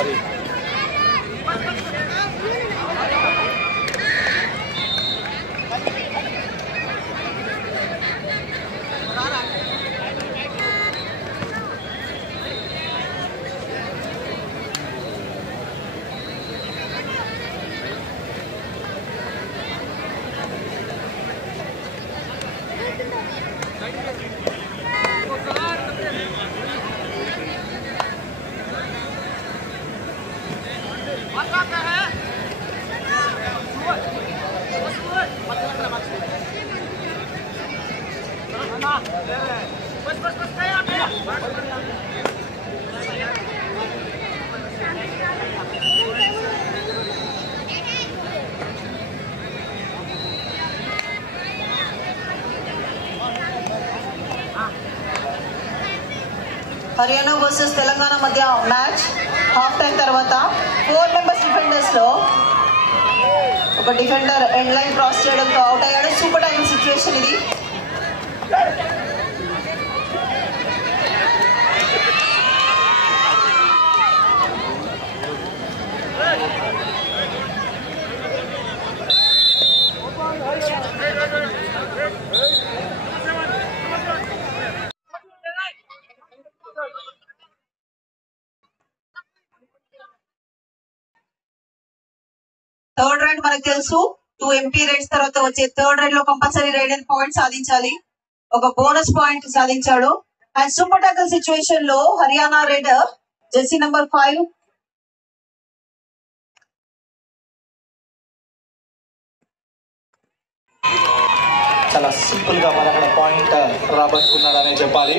Sorry. Haryana versus Telangana మధ్య match half time తర్వాత 4 members defenders లో ఒక డిఫెండర్ ఎండ్ లైన్ క్రాస్ చేయడంతో అవుట్ అయ్యాడు. సూపర్ టైమింగ్ సిచ్యువేషన్ ఇది. థర్డ్ రైడ్ మనకు తెలుసు 2 ఎంపీ రైడ్స్ తర్వాత వచ్చే థర్డ్ రైడ్ లో కంపల్సరీ రైడ్ పాయింట్ సాధించాలి. ఒక బోనస్ పాయింట్ సాధించాడు. అండ్ సూపర్ టాకల్ సిచ్యువేషన్ లో హర్యానా రెడ్ జెర్సీ నంబర్ 5 చాలా సింపుల్ గా మన అక్కడ పాయింట్ రాబట్టుకున్నాడనే చెప్పాలి.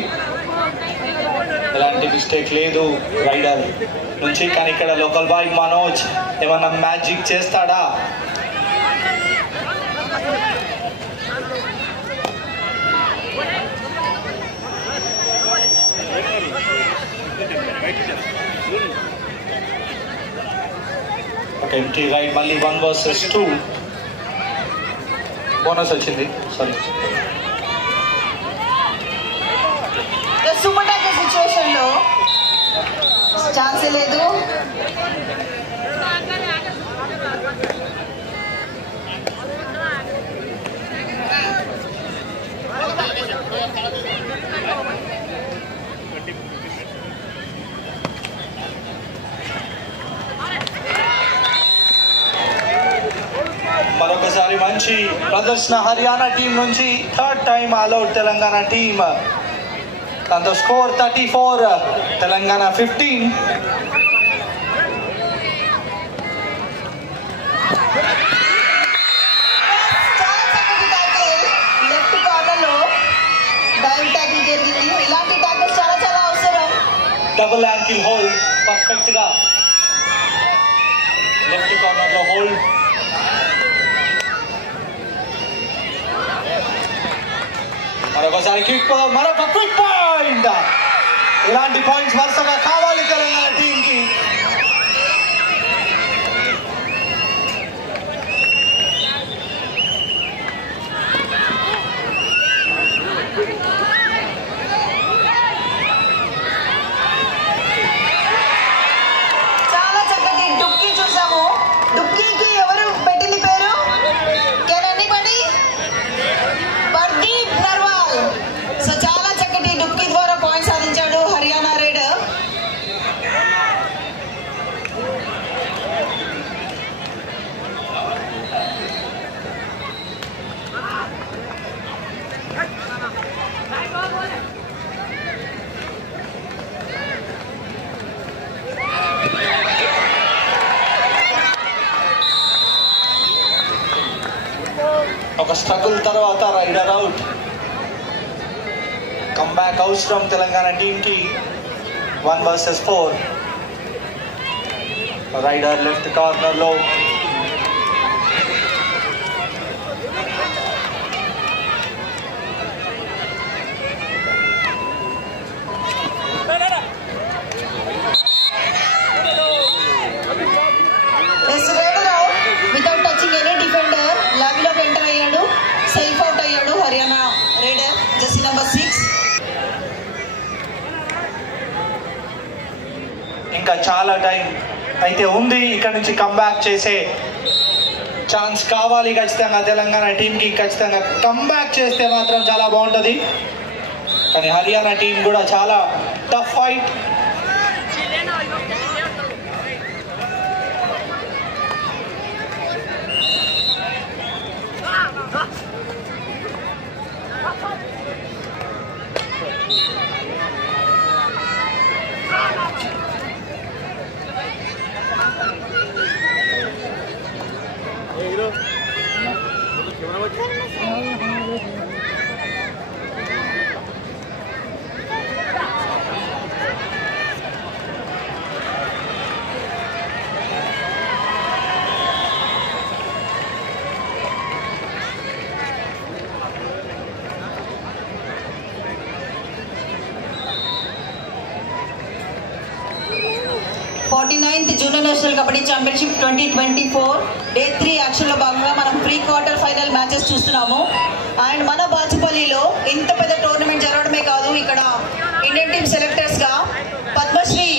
ఎలాంటి మిస్టేక్ లేదు రైడర్ నుంచి. కానీ ఇక్కడ లోకల్ బాయ్ మనోజ్ ఏమన్నా మ్యాజిక్ చేస్తాడా? ఒక ఎంటీ రైడ్ మళ్ళీ 1 వర్సెస్ 2 బోనస్ వచ్చింది. సారీ, సూపర్ టాకల్ సిచ్యువేషన్ లో ఛాన్స్ లేదు. మరొకసారి మంచి ప్రదర్శన హర్యానా టీం నుంచి. Third time all out Telangana team. దాంతో స్కోర్ 34, తెలంగాణ 15. లెఫ్ట్ కార్నర్ లో డైవ్ ట్యాకిల్ జరిగింది. ఇలాంటి ట్యాకిల్ చాలా చాలా అవసరం. డబుల్ యాంకిల్ హోల్డ్ పర్ఫెక్ట్ గా లెఫ్ట్ కార్నర్ లో హోల్డ్. మరొకసారి మరొక క్విక్ పాయింట్. ఇలాంటి పాయింట్స్ వరుసగా కావాలి తెలంగాణ టీంకి. చాలా చక్కటి డుక్కీ చూసాము. డుక్కీకి ఎవరు పెట్టింది పేరు? Can anybody? Pardeep Narwal. So చాలా చక్కటి డుక్కీ ద్వారా పాయింట్ సాధించాడు హర్యానా రెడ్. ఒక స్ట్రగుల్ తర్వాత రైడర్ అవుట్. కంబ్యాక్ అవసరం తెలంగాణ టీంకి. 1 వర్సెస్ 4. రైడర్ లెఫ్ట్ కార్నర్ లో వితౌట్ టచింగ్ ఎనీ డిఫెండర్ లాబీలోకి ఎంటర్ అయ్యాడు. సెల్ఫ్ అవుట్ అయ్యాడు హర్యానా రెడ్ జెర్సీ నంబర్ 6. ఇంకా చాలా టైం అయితే ఉంది. ఇక్కడ నుంచి కంబ్యాక్ చేసే ఛాన్స్ కావాలి ఖచ్చితంగా తెలంగాణ టీంకి. ఖచ్చితంగా కంబ్యాక్ చేస్తే మాత్రం చాలా బాగుంటుంది. కానీ హర్యానా టీం కూడా చాలా tough fight. Junior national kabaddi championship 2024 day 3 యాక్షన్లో భాగంగా మనం ప్రీ క్వార్టర్ ఫైనల్ మ్యాచెస్ చూస్తున్నాము. అండ్ మన బాచుపల్లిలో ఇంత పెద్ద టోర్నమెంట్ జరగడమే కాదు, ఇక్కడ ఇండియన్ టీమ్ సెలెక్టర్స్గా పద్మశ్రీ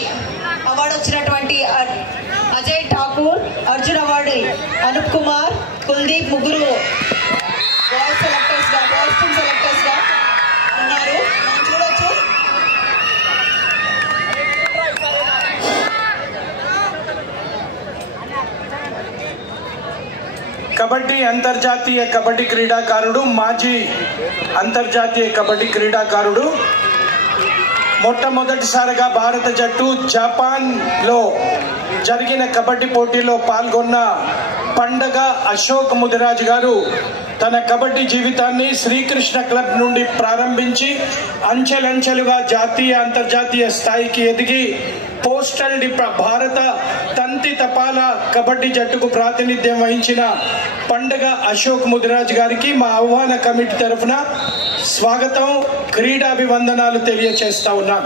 అవార్డు వచ్చినటువంటి అజయ్ ఠాకూర్, అర్జున్ అవార్డు అనూప్ కుమార్, కుల్దీప్ ముగ్గురు బాయ్స్ టీమ్ సెలెక్టర్స్గా ఉన్నారు. మనం చూడొచ్చు. కబడ్డీ అంతర్జాతీయ కబడ్డీ క్రీడాకారుడు, మాజీ అంతర్జాతీయ కబడ్డీ క్రీడాకారుడు, మొట్టమొదటిసారిగా భారత జట్టు జపాన్లో జరిగిన కబడ్డీ పోటీలో పాల్గొన్న పండగ అశోక్ ముదిరాజ్ గారు తన కబడ్డీ జీవితాన్ని శ్రీకృష్ణ క్లబ్ నుండి ప్రారంభించి అంచెలంచెలుగా జాతీయ అంతర్జాతీయ స్థాయికి ఎదిగి పోస్టల్ భారత తంతి తపాలా కబడ్డీ జట్టుకు ప్రాతినిధ్యం వహించిన పండగ అశోక్ ముదిరాజ్ గారికి మా ఆహ్వాన కమిటీ తరఫున స్వాగతం, క్రీడాభివందనాలు తెలియచేస్తా ఉన్నాం.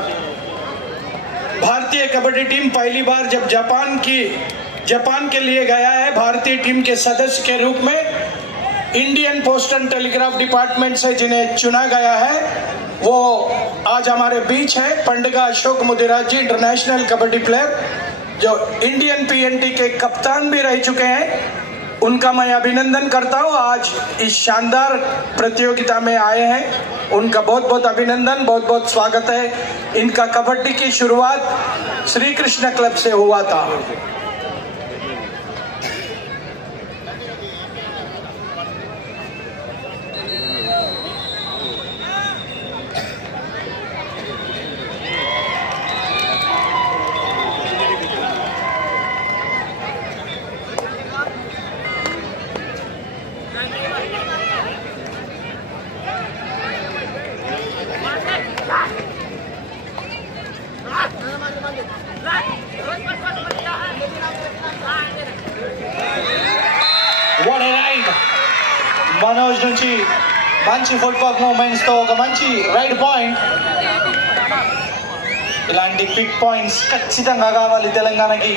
भारतीय कबड्डी टीम पहली बार जब जापान के लिए गया है, भारतीय टीम के सदस्य के रूप में Indian post and telegraph department से जिन्हें चुना गया है वो आज हमारे बीच है. पंडगा अशोक मुदिराज जी, इंटरनेशनल कबड्डी प्लेयर जो इंडियन पीएनटी के कप्तान भी रह चुके हैं, उनका मैं अभिनंदन करता हूं. आज इस शानदार प्रतियोगिता में आए हैं, उनका बहुत बहुत अभिनंदन, बहुत बहुत स्वागत है. इनका कबड्डी की शुरुआत श्री कृष्ण क्लब से हुआ था. మనోజ్ నుంచి మంచి ఫుట్బాల్ మూమెంట్స్ తో ఒక మంచి రైడ్ పాయింట్. ఇలాంటి పిక్ పాయింట్స్ ఖచ్చితంగా కావాలి తెలంగాణకి.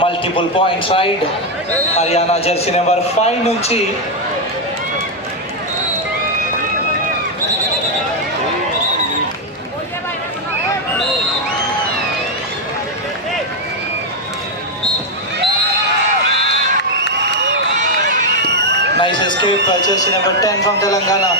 Multiple points raid Haryana jersey number 5 నుంచి Nice escape by jersey number 10 from Telangana.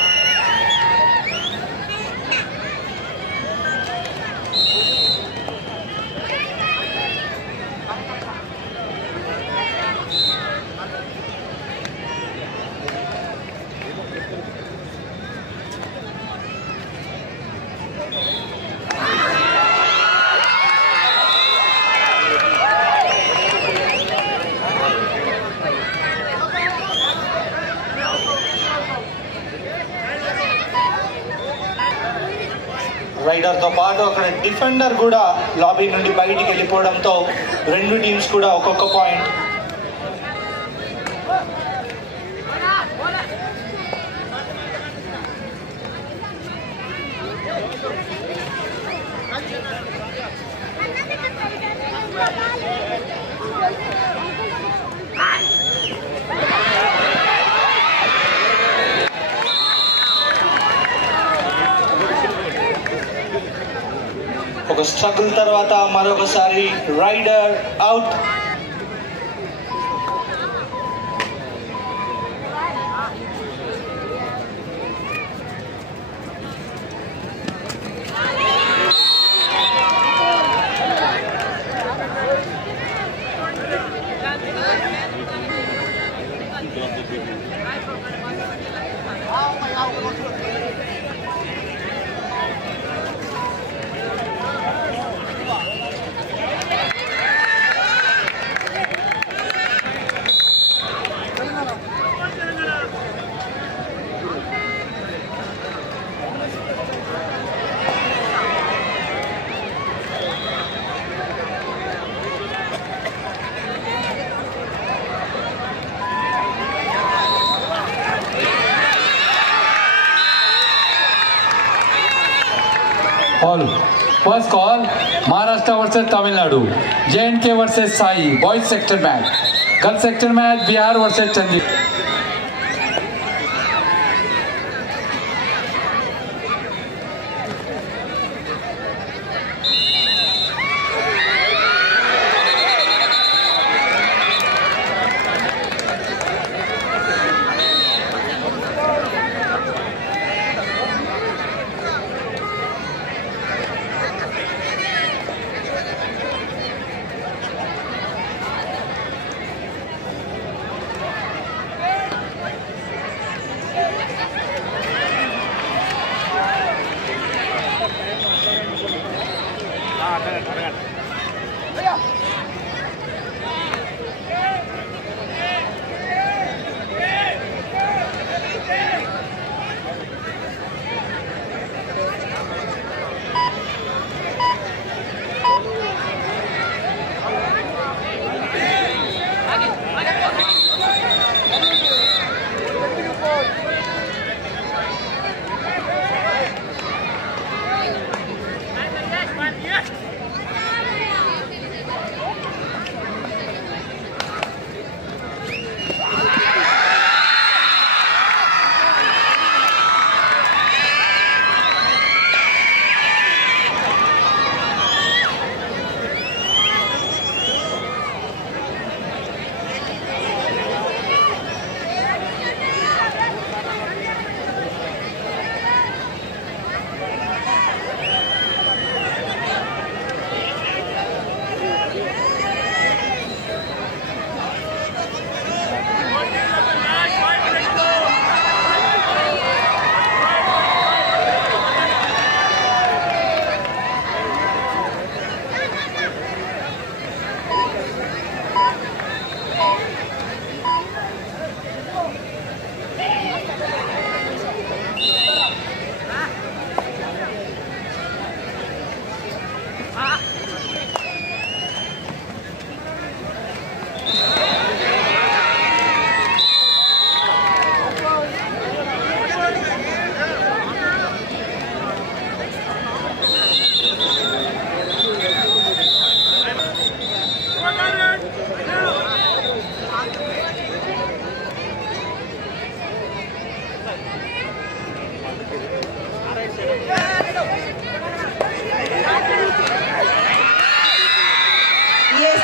Rider తో పాటు అక్కడ డిఫెండర్ కూడా లాబీ నుండి బయటికి వెళ్ళిపోవడంతో రెండు టీమ్స్ కూడా ఒక్కొక్క పాయింట్. ఒక స్ట్రగుల్ తర్వాత మరొకసారి rider out. First call, Maharashtra versus Tamil Nadu, J&K versus Sai, boys sector match. Girls sector match, Bihar versus Chandigarh.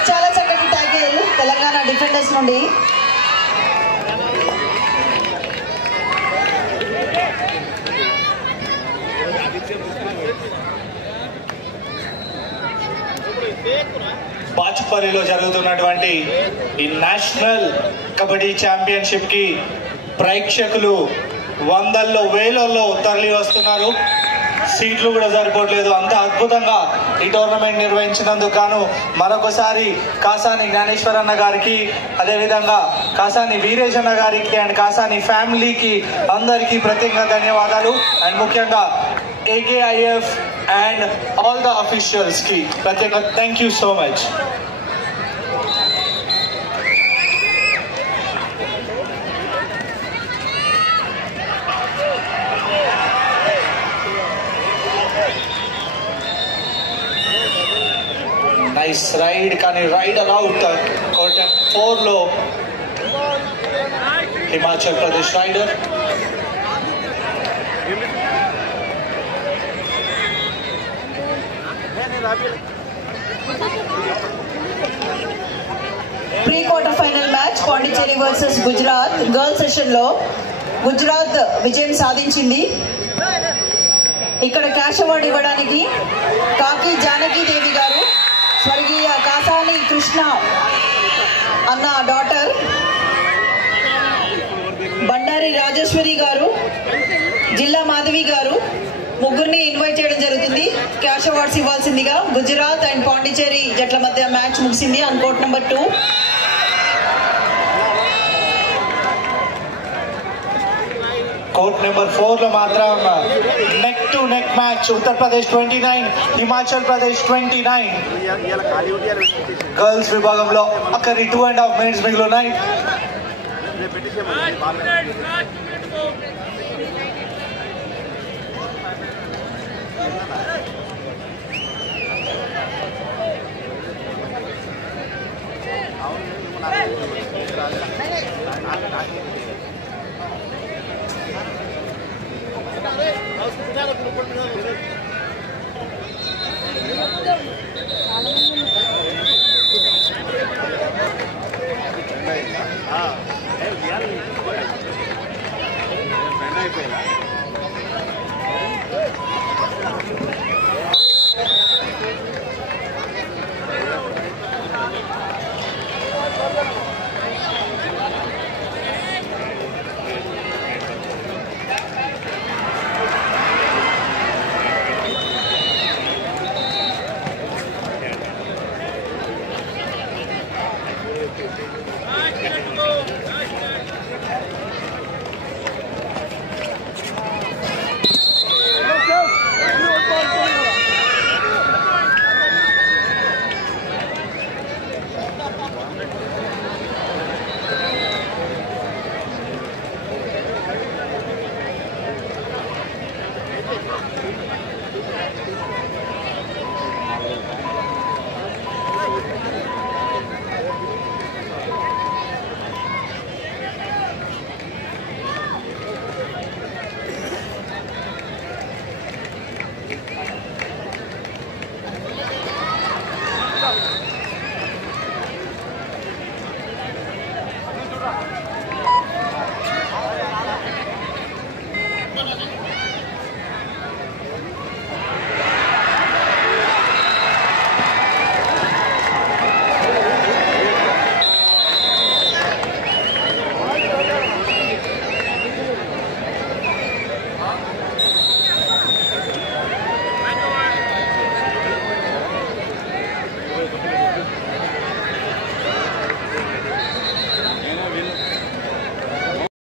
చాలా చక్కటి ట్యాకిల్ తెలంగాణ డిఫెండర్స్ నుండి. బాచ్పల్లిలో జరుగుతున్నటువంటి ఈ నేషనల్ కబడ్డీ ఛాంపియన్షిప్ కి ప్రేక్షకులు వందల్లో వేలల్లో తరలి వస్తున్నారు. సీట్లు కూడా సరిపోవట్లేదు. అంత అద్భుతంగా ఈ టోర్నమెంట్ నిర్వహించినందుకు గాను మరొకసారి కాసాని జ్ఞానేశ్వరన్న గారికి, అదేవిధంగా కాసాని వీరేశన్న గారికి అండ్ కాసాని ఫ్యామిలీకి అందరికీ ప్రత్యేకంగా ధన్యవాదాలు. అండ్ ముఖ్యంగా AKIF and all the officials కి ప్రత్యేకంగా thank you so much. Nice raid, కానీ రైడర్ అవుట్. క్వార్టర్ 4 లో Himachal Pradesh raider. Pre quarter final match Pondicherry versus Gujarat. Girls session లో గుజరాత్ విజయం సాధించింది. ఇక్కడ క్యాష్ అవార్డు ఇవ్వడానికి కాకి జానకీదేవి గారు, స్వర్గీయ కాసాని కృష్ణ అన్న డాటర్ బండారి రాజేశ్వరి గారు, జిల్లా మాధవి గారు ముగ్గురిని ఇన్వైట్ చేయడం జరుగుతుంది. క్యాష్ అవార్డ్స్ ఇవ్వాల్సిందిగా. గుజరాత్ అండ్ పాండిచేరి జట్ల మధ్య మ్యాచ్ ముగిసింది on court number 2. Court number 4 లో మాత్రం neck to neck match. Uttar Pradesh 29, Himachal Pradesh 29. Girls విభాగంలో అక్కడి 2.5 minutes మిగిలి ఉన్నాయి.